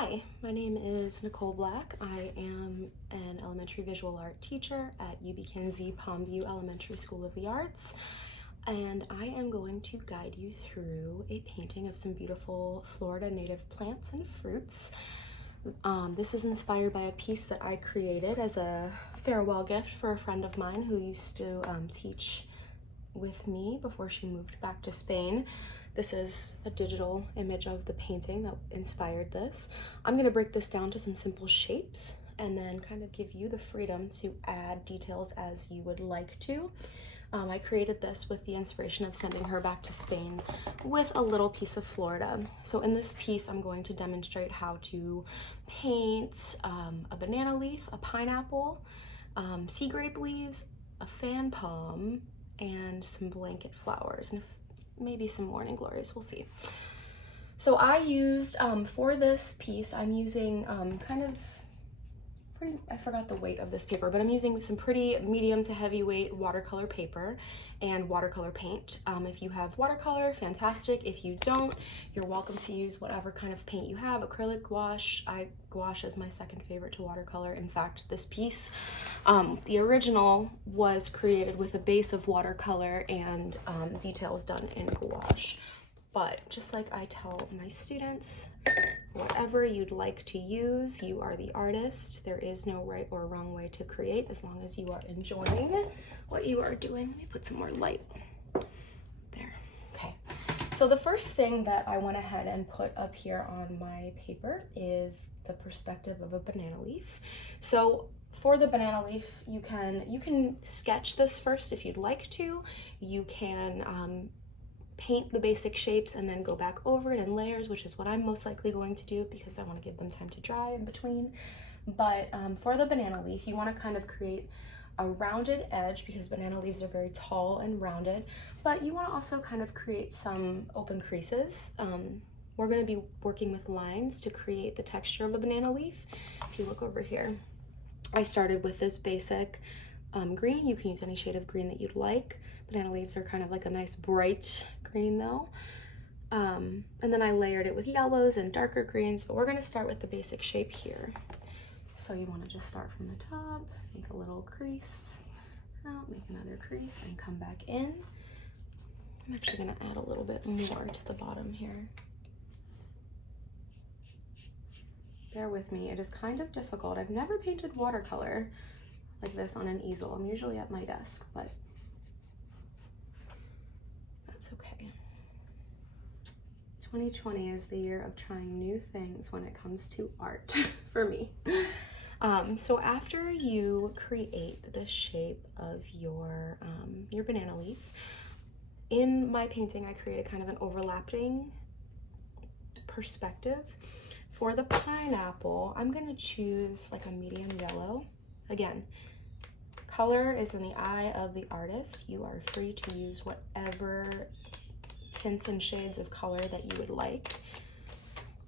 Hi, my name is Nicole Black. I am an elementary visual art teacher at UB Kinsey Palmview Elementary School of the Arts, and I am going to guide you through a painting of some beautiful Florida native plants and fruits. This is inspired by a piece that I created as a farewell gift for a friend of mine who used to teach with me before she moved back to Spain. This is a digital image of the painting that inspired this. I'm going to break this down to some simple shapes and then kind of give you the freedom to add details as you would like to. I created this with the inspiration of sending her back to Spain with a little piece of Florida. So in this piece, I'm going to demonstrate how to paint a banana leaf, a pineapple, sea grape leaves, a fan palm, and some blanket flowers, and maybe some morning glories, we'll see. So I used, for this piece, I'm using I forgot the weight of this paper, but I'm using some pretty medium to heavyweight watercolor paper and watercolor paint. If you have watercolor, fantastic. If you don't, you're welcome to use whatever kind of paint you have. Acrylic gouache, gouache is my second favorite to watercolor. In fact, this piece, the original was created with a base of watercolor and details done in gouache. But just like I tell my students, whatever you'd like to use, you are the artist. There is no right or wrong way to create as long as you are enjoying what you are doing. Let me put some more light there. Okay, so the first thing that I went ahead and put up here on my paper is the perspective of a banana leaf. So for the banana leaf, you can sketch this first if you'd like to. You can paint the basic shapes and then go back over it in layers, which is what I'm most likely going to do because I want to give them time to dry in between. But for the banana leaf, you want to kind of create a rounded edge because banana leaves are very tall and rounded, but you want to also kind of create some open creases. We're going to be working with lines to create the texture of a banana leaf. If you look over here, I started with this basic green. You can use any shade of green that you'd like. Banana leaves are kind of like a nice bright green though. And then I layered it with yellows and darker greens, but we're going to start with the basic shape here. So you want to just start from the top, make a little crease, out, make another crease, and come back in. I'm actually going to add a little bit more to the bottom here. Bear with me, it is kind of difficult. I've never painted watercolor like this on an easel. I'm usually at my desk, but that's okay. 2020 is the year of trying new things when it comes to art for me. So after you create the shape of your banana leaf, in my painting I created kind of an overlapping perspective. For the pineapple, I'm gonna choose like a medium yellow. Again, color is in the eye of the artist. You are free to use whatever tints and shades of color that you would like.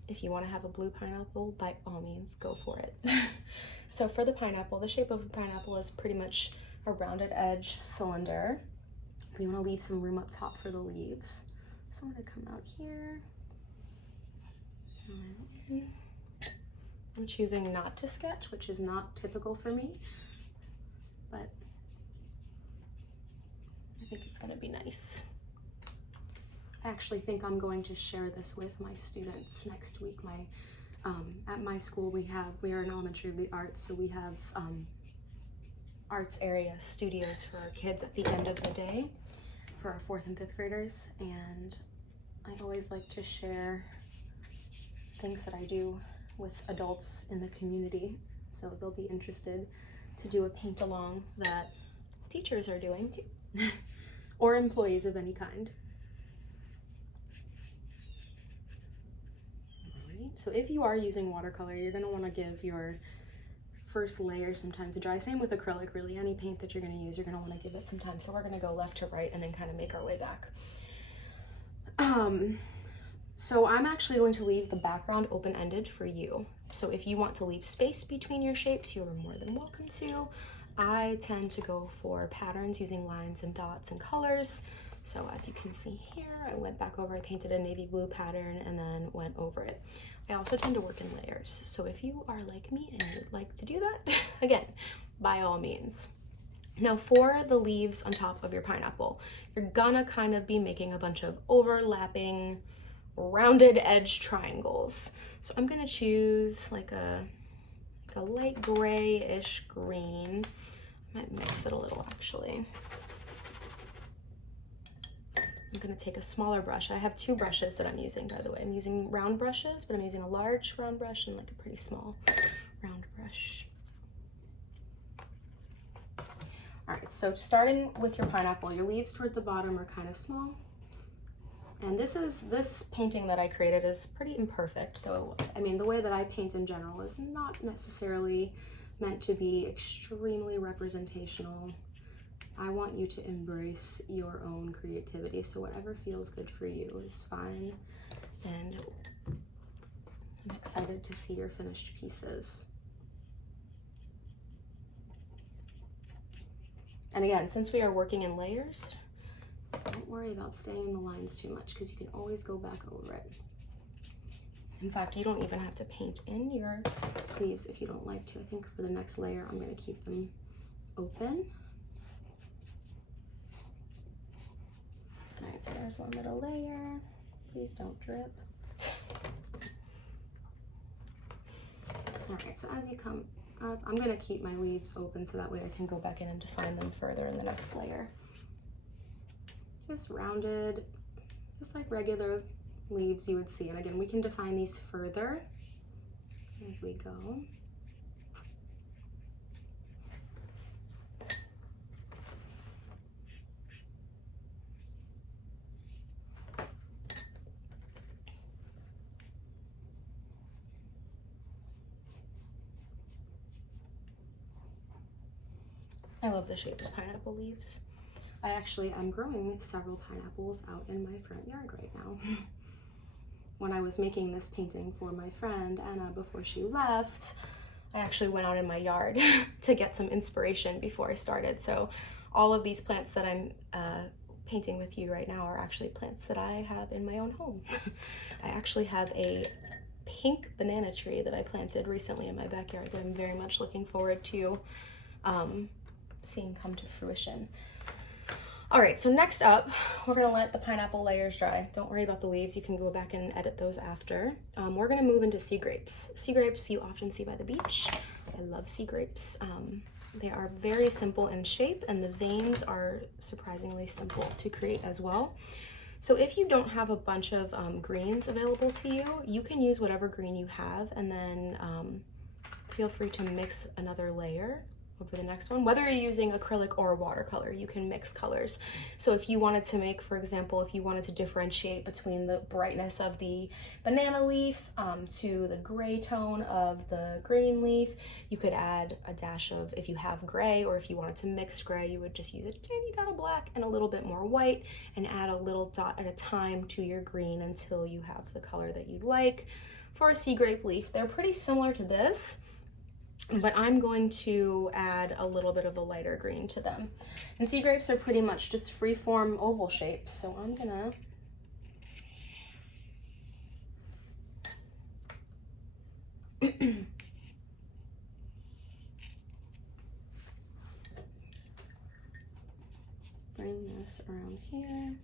If you want to have a blue pineapple, by all means, go for it. So for the pineapple, the shape of a pineapple is pretty much a rounded edge cylinder. You want to leave some room up top for the leaves. So I'm going to come out here. I'm choosing not to sketch, which is not typical for me, but I think it's going to be nice. I actually think I'm going to share this with my students next week. At my school we are an elementary of the arts, so we have arts area studios for our kids at the end of the day for our 4th and 5th graders, and I always like to share things that I do with adults in the community, so they'll be interested to do a paint along that teachers are doing too, or employees of any kind. Alright, so if you are using watercolor, you're going to want to give your first layer some time to dry. Same with acrylic, really. Any paint that you're going to use, you're going to want to give it some time. So we're going to go left to right and then kind of make our way back. So I'm actually going to leave the background open-ended for you. So if you want to leave space between your shapes, you're more than welcome to. I tend to go for patterns using lines and dots and colors. So as you can see here, I went back over, I painted a navy blue pattern and then went over it. I also tend to work in layers. So if you are like me and you'd like to do that, again, by all means. Now for the leaves on top of your pineapple, you're gonna kind of be making a bunch of overlapping rounded edge triangles. So I'm gonna choose like a light grayish green. I might mix it a little actually. I'm gonna take a smaller brush. I have two brushes that I'm using, by the way. I'm using round brushes, but I'm using a large round brush and like a pretty small round brush. All right, so starting with your pineapple, your leaves toward the bottom are kind of small. And this painting that I created is pretty imperfect. So, I mean, the way that I paint in general is not necessarily meant to be extremely representational. I want you to embrace your own creativity. So whatever feels good for you is fine. And I'm excited to see your finished pieces. And again, since we are working in layers, don't worry about staying in the lines too much because you can always go back over it. In fact, you don't even have to paint in your leaves if you don't like to. I think for the next layer, I'm going to keep them open. All right, so there's one little layer. Please don't drip. All right, so as you come up, I'm going to keep my leaves open so that way I can go back in and define them further in the next layer. Just rounded, just like regular leaves you would see. And again, we can define these further as we go. I love the shape of pineapple leaves. I actually am growing several pineapples out in my front yard right now. When I was making this painting for my friend Anna before she left, I actually went out in my yard to get some inspiration before I started. So all of these plants that I'm painting with you right now are actually plants that I have in my own home. I actually have a pink banana tree that I planted recently in my backyard that I'm very much looking forward to seeing come to fruition. All right, so next up, we're gonna let the pineapple layers dry. Don't worry about the leaves, you can go back and edit those after. We're gonna move into sea grapes. Sea grapes you often see by the beach. I love sea grapes. They are very simple in shape and the veins are surprisingly simple to create as well. So if you don't have a bunch of greens available to you, you can use whatever green you have and then feel free to mix another layer over the next one. Whether you're using acrylic or watercolor, you can mix colors. So if you wanted to make, for example, if you wanted to differentiate between the brightness of the banana leaf to the gray tone of the green leaf, you could add a dash of, if you have gray, or if you wanted to mix gray, you would just use a tiny dot of black and a little bit more white and add a little dot at a time to your green until you have the color that you'd like. For a sea grape leaf, they're pretty similar to this, but I'm going to add a little bit of a lighter green to them. And sea grapes are pretty much just free-form oval shapes, so I'm gonna bring this around here.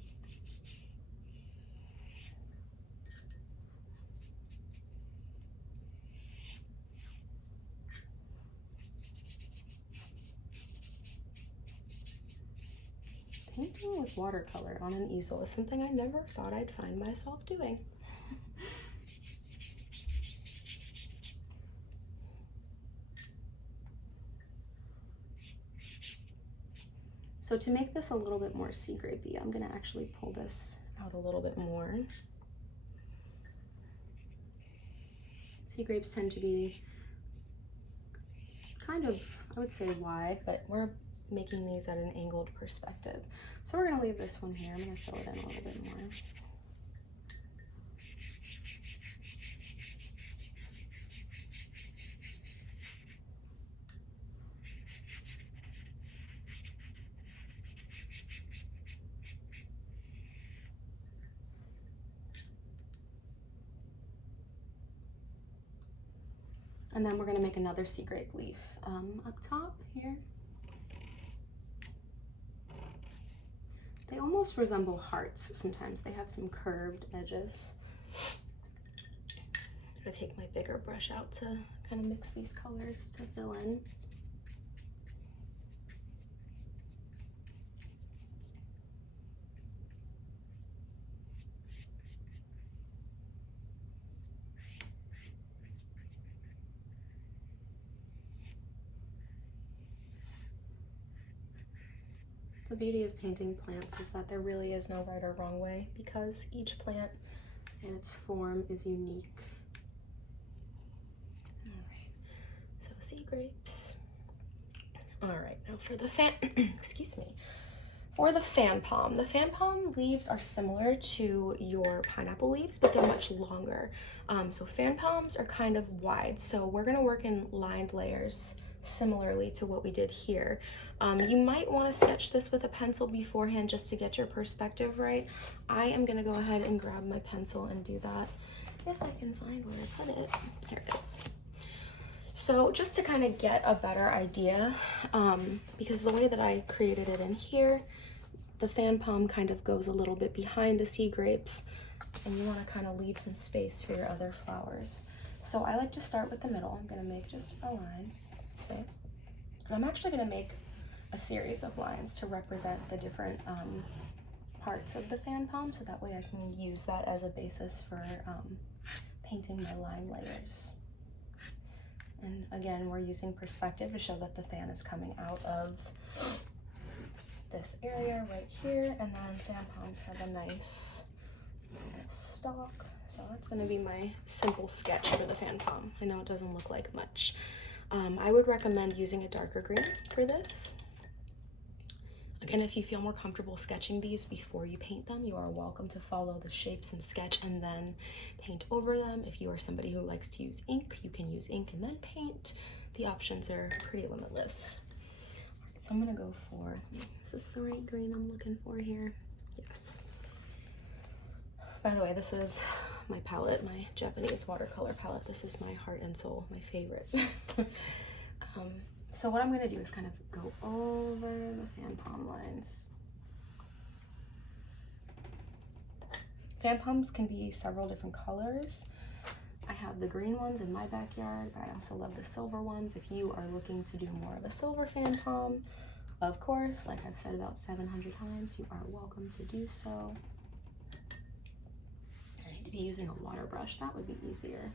Painting with watercolor on an easel is something I never thought I'd find myself doing. So to make this a little bit more sea grapey, I'm gonna actually pull this out a little bit more. Sea grapes tend to be kind of, I would say wide, but we're making these at an angled perspective. So we're gonna leave this one here. I'm gonna fill it in a little bit more. And then we're gonna make another sea grape leaf up top here. They almost resemble hearts sometimes. They have some curved edges. I'm gonna take my bigger brush out to kind of mix these colors to fill in. The beauty of painting plants is that there really is no right or wrong way, because each plant and its form is unique. All right, so sea grapes. All right, now for the fan, excuse me. For the fan palm leaves are similar to your pineapple leaves, but they're much longer. So fan palms are kind of wide, so we're gonna work in lined layers similarly to what we did here. You might want to sketch this with a pencil beforehand just to get your perspective right. I am gonna go ahead and grab my pencil and do that if I can find where I put it. Here it is. So just to kind of get a better idea, because the way that I created it in here, the fan palm kind of goes a little bit behind the sea grapes, and you want to kind of leave some space for your other flowers. So I like to start with the middle. I'm going to make just a line, okay? And I'm actually going to make a series of lines to represent the different parts of the fan palm, so that way I can use that as a basis for painting my line layers. And again, we're using perspective to show that the fan is coming out of this area right here, and then fan palms have a nice stalk. So that's going to be my simple sketch for the fan palm. I know it doesn't look like much. I would recommend using a darker green for this. Again, if you feel more comfortable sketching these before you paint them, you are welcome to follow the shapes and sketch and then paint over them. If you are somebody who likes to use ink, you can use ink and then paint. The options are pretty limitless. All right, so I'm gonna go for, is this the right green I'm looking for here? Yes. By the way, this is my palette, my Japanese watercolor palette. This is my heart and soul, my favorite. So what I'm going to do is kind of go over the fan palm lines. Fan palms can be several different colors. I have the green ones in my backyard. I also love the silver ones. If you are looking to do more of a silver fan palm, of course, like I've said about 700 times, you are welcome to do so. I need to be using a water brush. That would be easier.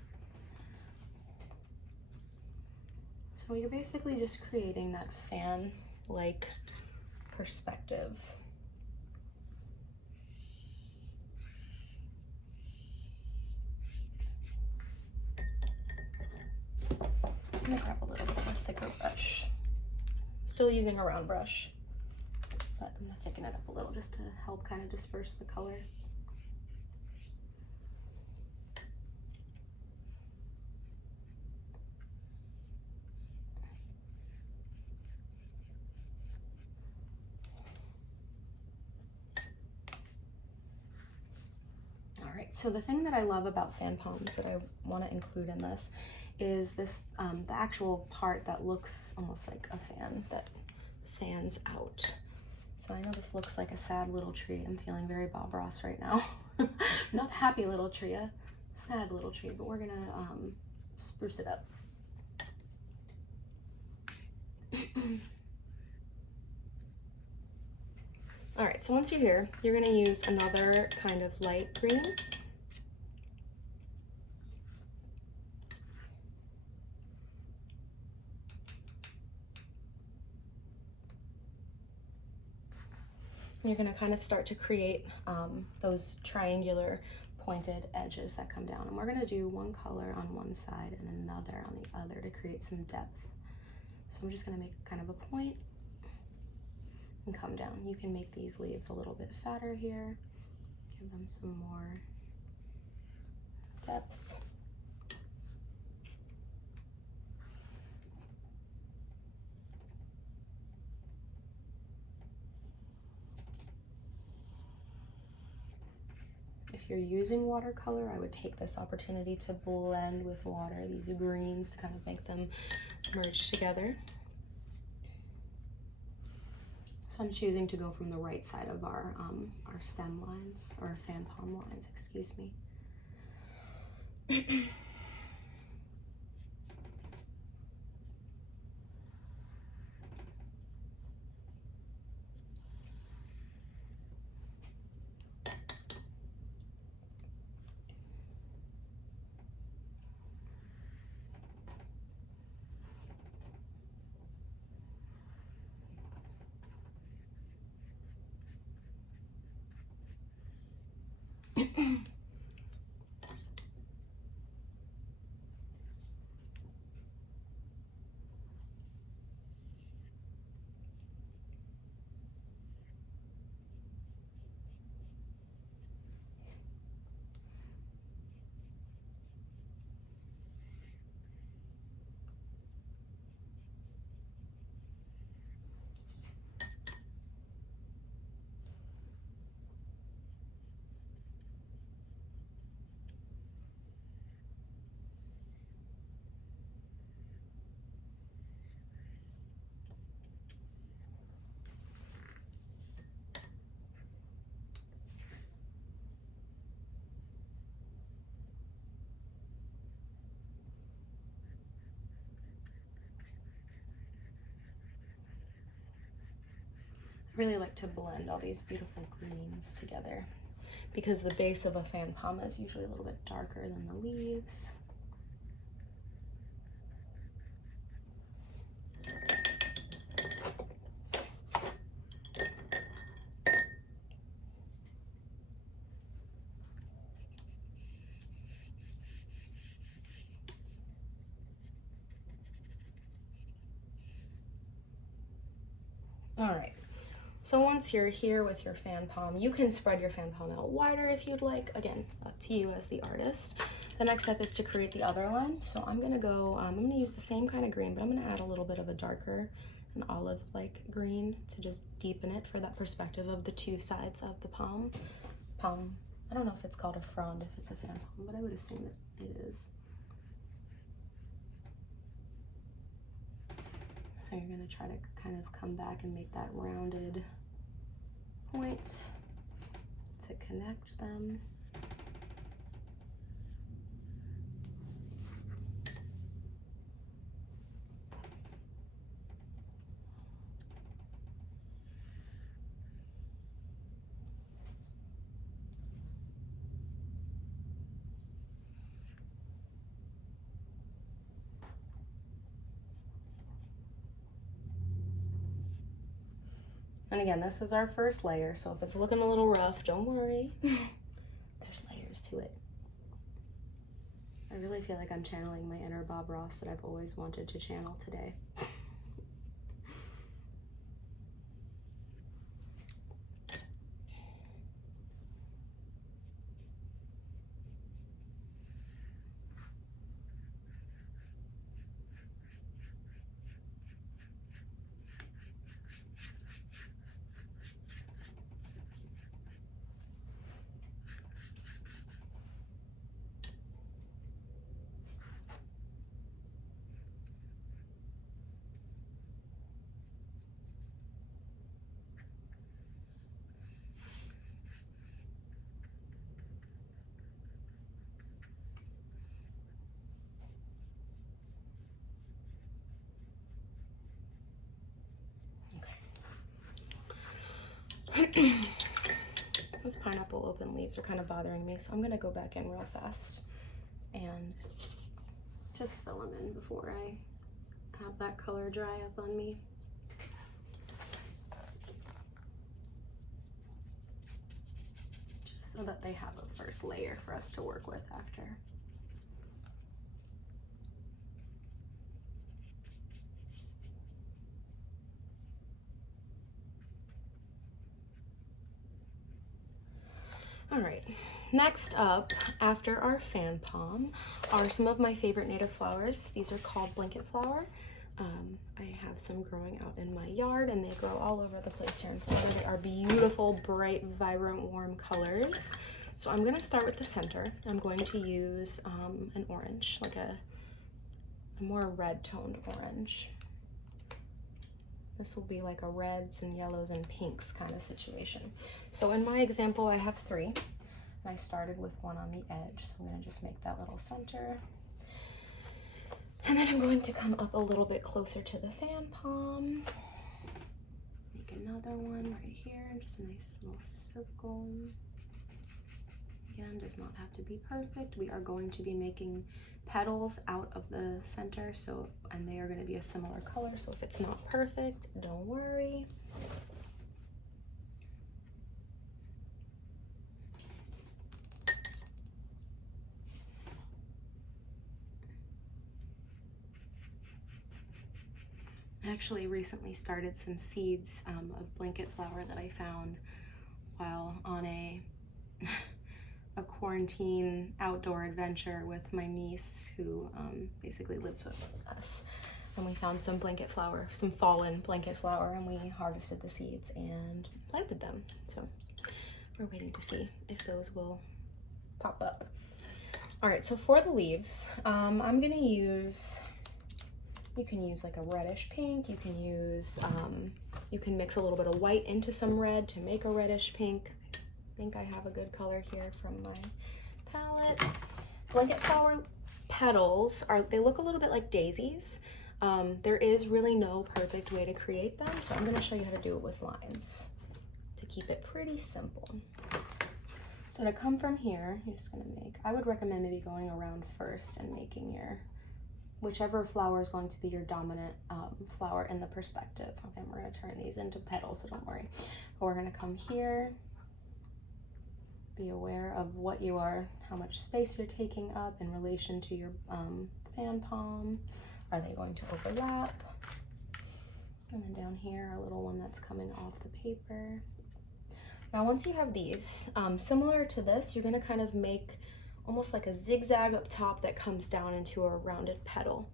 So you're basically just creating that fan-like perspective. I'm gonna grab a little bit of a thicker brush. Still using a round brush, but I'm gonna thicken it up a little just to help kind of disperse the color. So the thing that I love about fan palms that I want to include in this is this, the actual part that looks almost like a fan that fans out. So I know this looks like a sad little tree. I'm feeling very Bob Ross right now. Not happy little tree, a sad little tree, but we're gonna spruce it up. All right, so once you're here, you're gonna use another kind of light green. You're gonna kind of start to create those triangular pointed edges that come down. And we're gonna do one color on one side and another on the other to create some depth. So I'm just gonna make kind of a point and come down. You can make these leaves a little bit fatter here, give them some more depth. if you're using watercolor, I would take this opportunity to blend with water these greens to kind of make them merge together. So I'm choosing to go from the right side of our stem lines, or fan palm lines, excuse me. I really like to blend all these beautiful greens together because the base of a fan palm is usually a little bit darker than the leaves. All right. So once you're here with your fan palm, you can spread your fan palm out wider if you'd like. Again, up to you as the artist. The next step is to create the other line. So I'm gonna go, I'm gonna use the same kind of green, but I'm gonna add a little bit of a darker, an olive-like green to just deepen it for that perspective of the two sides of the palm. I don't know if it's called a frond if it's a fan palm, but I would assume that it is. So you're gonna try to kind of come back and make that rounded point to connect them. And again, this is our first layer, so if it's looking a little rough, don't worry. There's layers to it. I really feel like I'm channeling my inner Bob Ross that I've always wanted to channel today. Those pineapple open leaves are kind of bothering me, so I'm gonna go back in real fast and just fill them in before I have that color dry up on me. Just so that they have a first layer for us to work with after. All right, next up, after our fan palm, are some of my favorite native flowers. These are called blanket flower. I have some growing out in my yard, and they grow all over the place here in Florida. They are beautiful, bright, vibrant, warm colors. So I'm gonna start with the center. I'm going to use an orange, like a more red toned orange. This will be like a reds and yellows and pinks kind of situation. So in my example, I have 3. And I started with 1 on the edge. So I'm gonna just make that little center. And then I'm going to come up a little bit closer to the fan palm. Make another one right here, just a nice little circle. Again, does not have to be perfect. We are going to be making petals out of the center, so, and they are going to be a similar color, so if it's not perfect, don't worry. I actually recently started some seeds of blanket flower that I found while on a quarantine outdoor adventure with my niece who basically lives with us. And we found some blanket flower, some fallen blanket flower, and we harvested the seeds and planted them. So we're waiting to see if those will pop up. All right, so for the leaves, I'm gonna use, you can use like a reddish pink, you can use, you can mix a little bit of white into some red to make a reddish pink. I think I have a good color here from my palette. Blanket flower petals they look a little bit like daisies. There is really no perfect way to create them, so I'm going to show you how to do it with lines to keep it pretty simple. So to come from here, you're just going to make, I would recommend maybe going around first and making your, whichever flower is going to be your dominant flower in the perspective. Okay, we're going to turn these into petals, so don't worry. But we're going to come here. Be aware of what you are, how much space you're taking up in relation to your fan palm. Are they going to overlap? And then down here, our little one that's coming off the paper. Now, once you have these, similar to this, you're gonna kind of make almost like a zigzag up top that comes down into a rounded petal.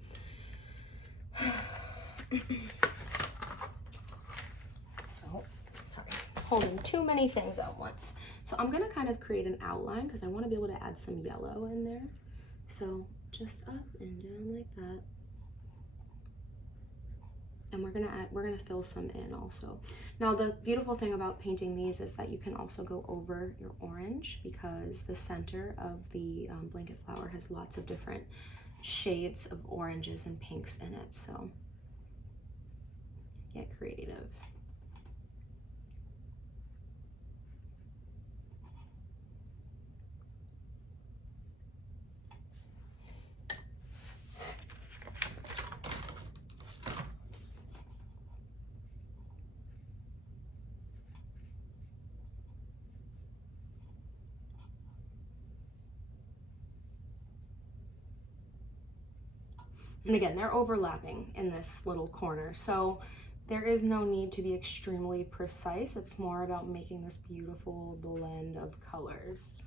So, sorry, holding too many things at once. So I'm gonna kind of create an outline because I want to be able to add some yellow in there. So just up and down like that. And we're gonna fill some in also. Now the beautiful thing about painting these is that you can also go over your orange because the center of the blanket flower has lots of different shades of oranges and pinks in it. So get creative. And again, they're overlapping in this little corner. So there is no need to be extremely precise. It's more about making this beautiful blend of colors.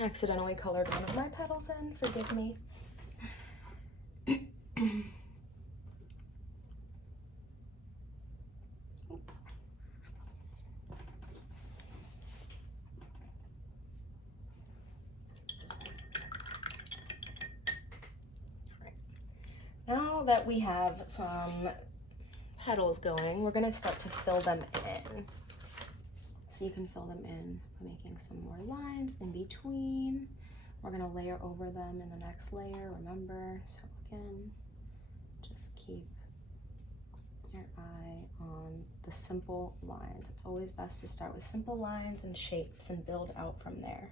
I accidentally colored one of my petals in, forgive me. Now that we have some petals going, we're gonna start to fill them in. So you can fill them in by making some more lines in between. We're gonna layer over them in the next layer, remember. So again, just keep your eye on the simple lines. It's always best to start with simple lines and shapes and build out from there.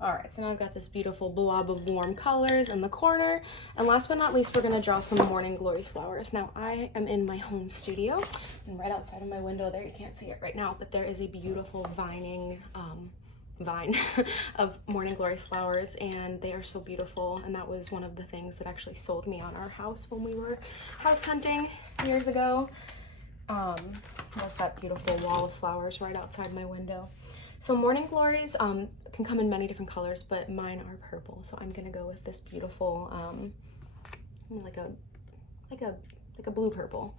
All right, so now I've got this beautiful blob of warm colors in the corner. And last but not least, we're gonna draw some morning glory flowers. Now I am in my home studio and right outside of my window there, you can't see it right now, but there is a beautiful vining vine of morning glory flowers and they are so beautiful. And that was one of the things that actually sold me on our house when we were house hunting years ago. Was that beautiful wall of flowers right outside my window. So morning glories can come in many different colors, but mine are purple. So I'm gonna go with this beautiful, like a blue purple.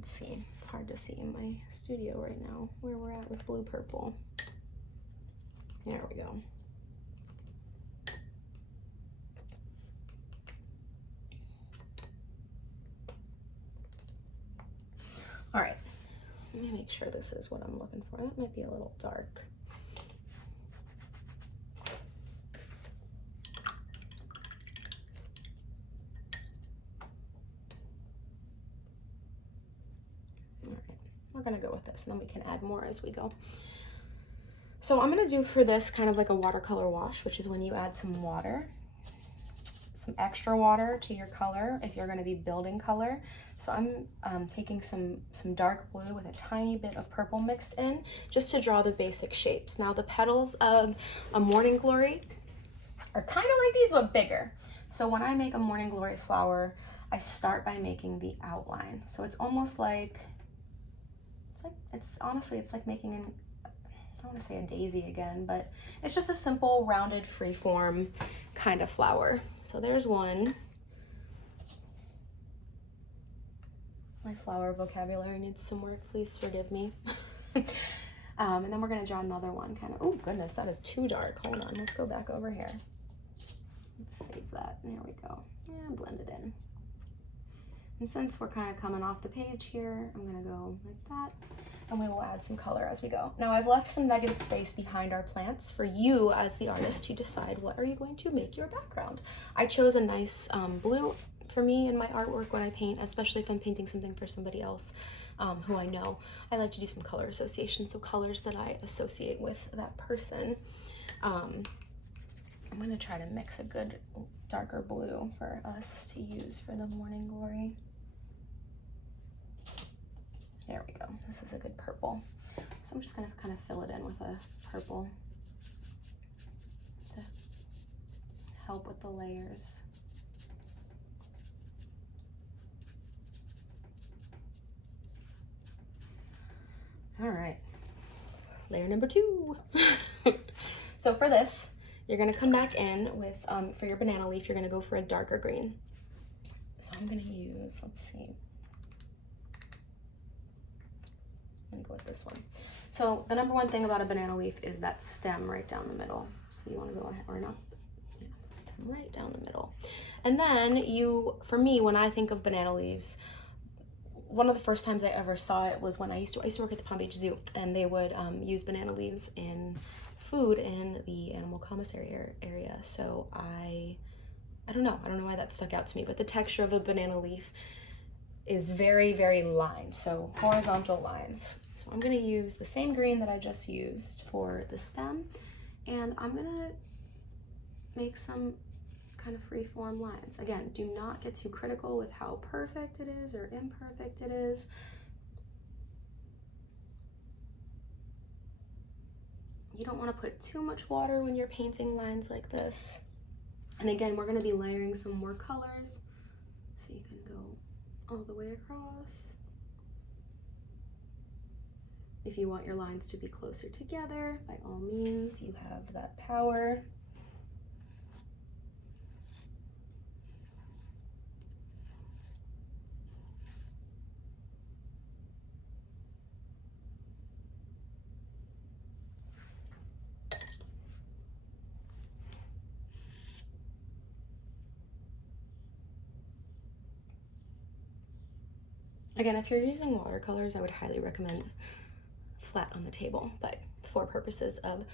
Let's see, it's hard to see in my studio right now where we're at with blue purple. There we go. All right, let me make sure this is what I'm looking for. That might be a little dark. All right, we're gonna go with this, and then we can add more as we go. So I'm gonna do for this kind of like a watercolor wash, which is when you add some water, some extra water to your color if you're gonna be building color. So I'm taking some dark blue with a tiny bit of purple mixed in, just to draw the basic shapes. Now the petals of a morning glory are kind of like these, but bigger. So when I make a morning glory flower, I start by making the outline. So it's almost like, honestly, it's like making an, I don't want to say a daisy again, but it's just a simple rounded freeform kind of flower. So there's one. My flower vocabulary needs some work, please forgive me. And then we're gonna draw another one kind of, oh goodness, that is too dark. Hold on, let's go back over here. Let's save that, there we go. Yeah, blend it in. And since we're kind of coming off the page here, I'm gonna go like that, and we will add some color as we go. Now I've left some negative space behind our plants for you as the artist to decide what are you going to make your background. I chose a nice blue for me in my artwork when I paint, especially if I'm painting something for somebody else who I know. I like to do some color association, so colors that I associate with that person. I'm gonna try to mix a good darker blue for us to use for the morning glory. There we go, this is a good purple. So I'm just gonna kind of fill it in with a purple to help with the layers. All right, layer number 2. So for this, you're gonna come back in with, for your banana leaf, you're gonna go for a darker green. So I'm gonna use, let's see. I'm gonna go with this one. So the number one thing about a banana leaf is that stem right down the middle. So you wanna go ahead, or not, yeah, stem right down the middle. And then for me, when I think of banana leaves, one of the first times I ever saw it was when I used to work at the Palm Beach Zoo, and they would use banana leaves in food in the animal commissary area. So I don't know why that stuck out to me, but the texture of a banana leaf is very, very lined, so horizontal lines. So I'm gonna use the same green that I just used for the stem, and I'm gonna make some kind of free form lines. Again, do not get too critical with how perfect it is or imperfect it is. You don't want to put too much water when you're painting lines like this. And again, we're going to be layering some more colors, so you can go all the way across. If you want your lines to be closer together, by all means, you have that power. Again, if you're using watercolors, I would highly recommend flat on the table, but for purposes of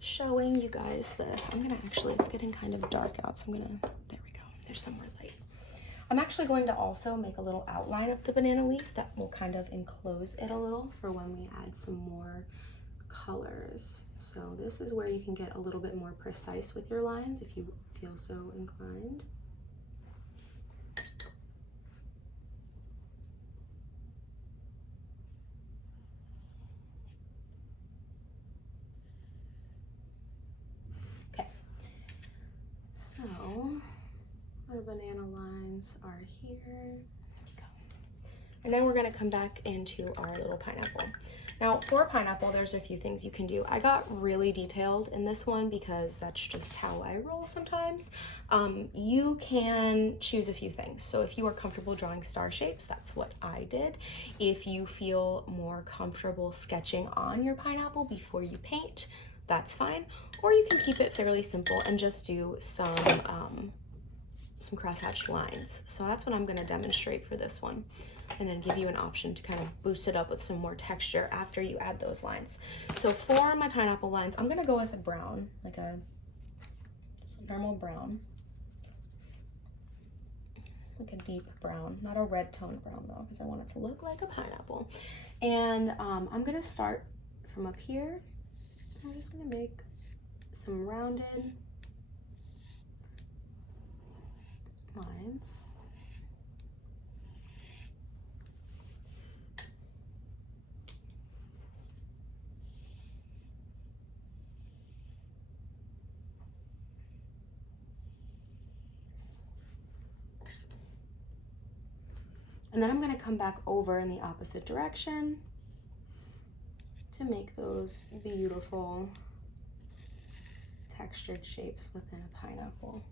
showing you guys this, I'm gonna actually, it's getting kind of dark out, so I'm gonna, there we go, there's some more light. I'm actually going to also make a little outline of the banana leaf that will kind of enclose it a little for when we add some more colors. So this is where you can get a little bit more precise with your lines if you feel so inclined. So our banana lines are here. And then we're gonna come back into our little pineapple. Now for pineapple, there's a few things you can do. I got really detailed in this one because that's just how I roll sometimes. You can choose a few things. So if you are comfortable drawing star shapes, that's what I did. If you feel more comfortable sketching on your pineapple before you paint, that's fine. Or you can keep it fairly simple and just do some crosshatched lines. So that's what I'm going to demonstrate for this one, and then give you an option to kind of boost it up with some more texture after you add those lines. So for my pineapple lines, I'm going to go with a brown, like a normal brown, like a deep brown, not a red toned brown though, because I want it to look like a pineapple. And I'm going to start from up here. I'm just going to make some rounded lines. And then I'm going to come back over in the opposite direction to make those beautiful textured shapes within a pineapple.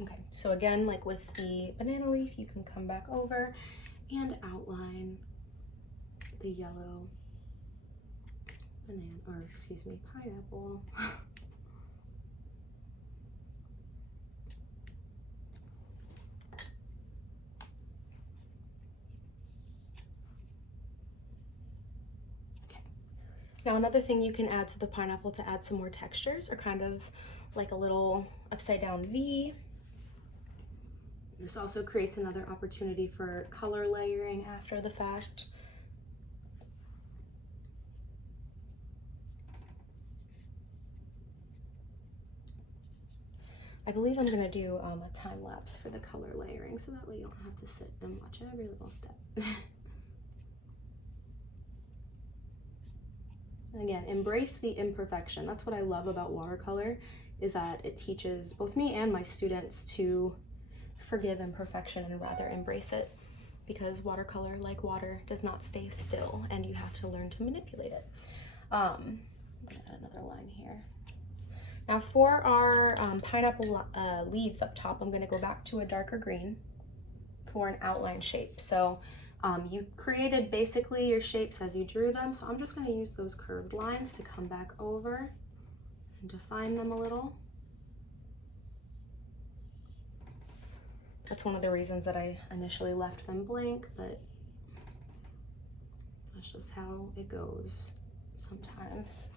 Okay, so again, like with the banana leaf, you can come back over and outline the yellow banana, or excuse me, pineapple. Okay. Now another thing you can add to the pineapple to add some more textures are kind of like a little upside down V. This also creates another opportunity for color layering after the fact. I believe I'm going to do a time lapse for the color layering, so that way you don't have to sit and watch every little step. Again, embrace the imperfection. That's what I love about watercolor, is that it teaches both me and my students to forgive imperfection and rather embrace it, because watercolor, like water, does not stay still, and you have to learn to manipulate it. I'm gonna add another line here. Now for our pineapple leaves up top, I'm gonna go back to a darker green for an outline shape. So you created basically your shapes as you drew them, so I'm just gonna use those curved lines to come back over and define them a little. That's one of the reasons that I initially left them blank, but that's just how it goes sometimes.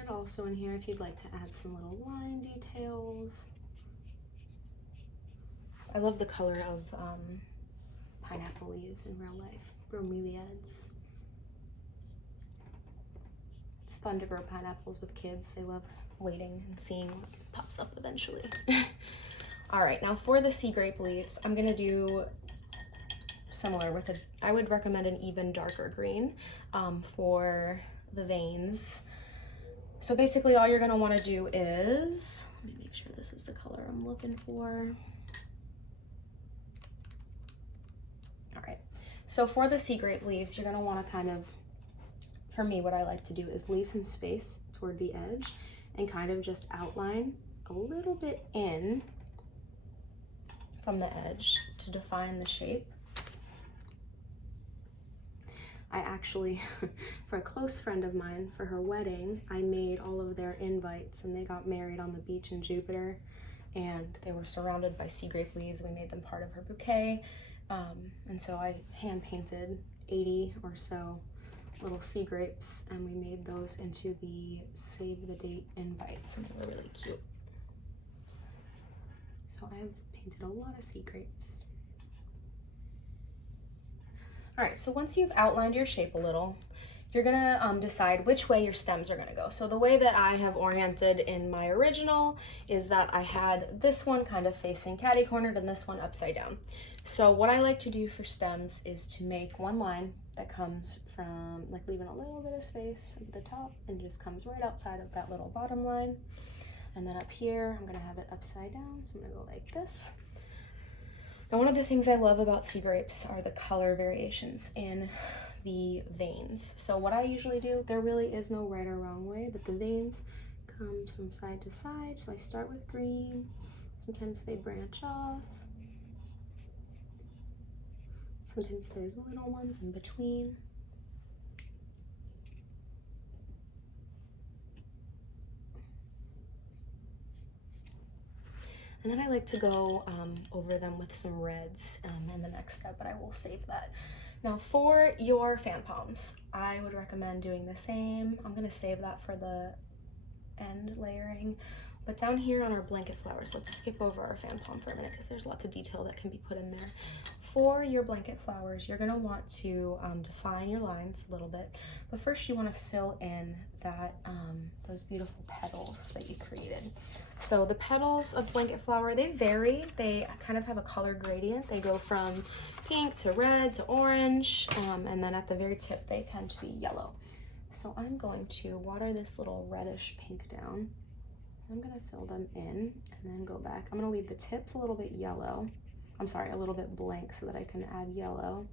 And also in here, if you'd like to add some little line details. I love the color of pineapple leaves in real life, bromeliads. It's fun to grow pineapples with kids. They love waiting and seeing what pops up eventually. All right, now for the sea grape leaves, I'm gonna do similar with I would recommend an even darker green for the veins. So basically all you're gonna wanna do is, let me make sure this is the color I'm looking for. All right, so for the sea grape leaves, you're gonna wanna kind of, for me, what I like to do is leave some space toward the edge and kind of just outline a little bit in from the edge to define the shape. I actually, for a close friend of mine, for her wedding, I made all of their invites, and they got married on the beach in Jupiter, and they were surrounded by sea grape leaves. We made them part of her bouquet, and so I hand painted 80 or so little sea grapes, and we made those into the save the date invites, and they were really cute. So I've painted a lot of sea grapes. All right, so once you've outlined your shape a little, you're gonna decide which way your stems are gonna go. So the way that I have oriented in my original is that I had this one kind of facing catty-cornered and this one upside down. So what I like to do for stems is to make one line that comes from, like, leaving a little bit of space at the top and just comes right outside of that little bottom line. And then up here, I'm gonna have it upside down, so I'm gonna go like this. Now, one of the things I love about sea grapes are the color variations in the veins. So what I usually do, there really is no right or wrong way, but the veins come from side to side. So I start with green. Sometimes they branch off. Sometimes there's little ones in between. And then I like to go over them with some reds in the next step, but I will save that. Now for your fan palms, I would recommend doing the same. I'm gonna save that for the end layering. But down here on our blanket flowers, let's skip over our fan palm for a minute because there's lots of detail that can be put in there. For your blanket flowers, you're gonna want to define your lines a little bit, but first you wanna fill in that those beautiful petals that you created. So the petals of blanket flower, they vary. They kind of have a color gradient. They go from pink to red to orange, and then at the very tip, they tend to be yellow. So I'm going to water this little reddish pink down. I'm gonna fill them in and then go back. I'm gonna leave the tips a little bit yellow. I'm sorry, a little bit blank so that I can add yellow.